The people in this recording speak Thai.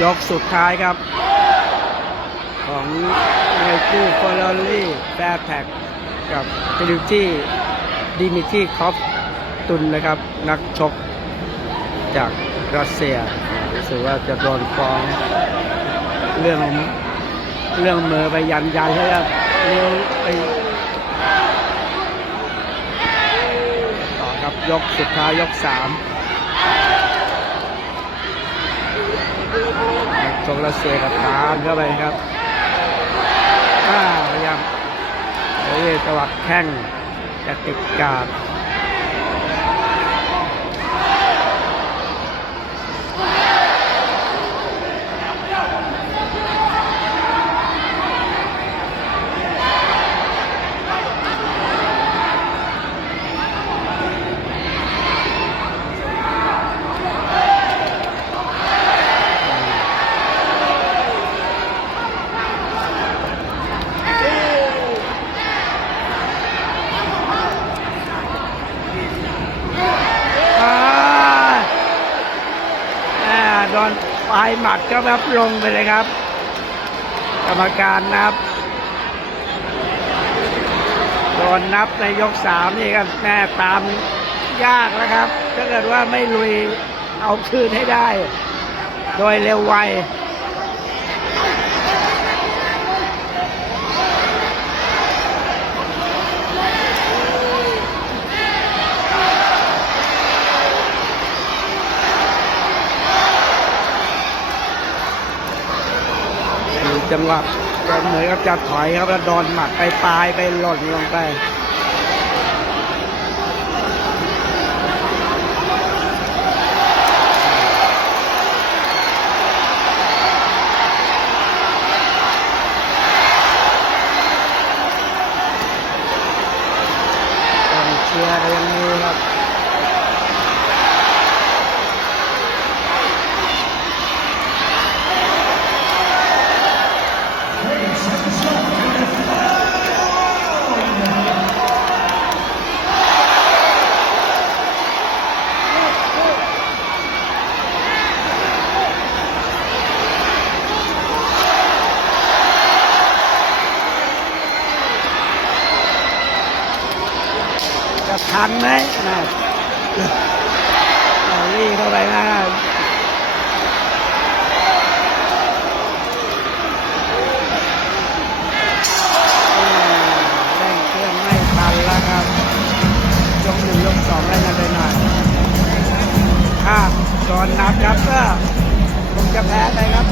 ยกสุดท้ายครับ ของไนกู้ฟอร์ลอรี่แฟร์แท็กกับเทลิจี้ดิมิที่คอฟตุนนะครับ นักชกจากรัสเซียรู้สึกว่าจะโดนฟ้องเรื่องเรื่องมือไปยันยันใช่ไหมเลี้วไปต่อครับยกสุดท้ายยกสามนัก ชงรัสเซียกับตามเข้าไปครับอ้าพยายามเฮ้ยจังหวัดแข้งจะติดกาดอ่าแม่ โดนปลายหมัดก็แบบลงไปเลยครับ กรรมการนับโดนนับในยกสามนี่ก็แม่ตามยากแล้วครับ ถ้าเกิดว่าไม่ลุยเอาคืนให้ได้ โดยเร็วไว มี จังหวะเหมือนกับจะถอยครับแล้วโดนหมัดไปปลายไปหล่นลงไปต้องเชียร์ยังนี้ครับ ทันไหมนะเอาลี่เข้าไปนะอืมเร่งเพื่อไม่ทันแล้วครับยกหนึ่งสองได้กันไปหน่อยถ้าโดนนับครับก็คงจะแพ้ไปครับ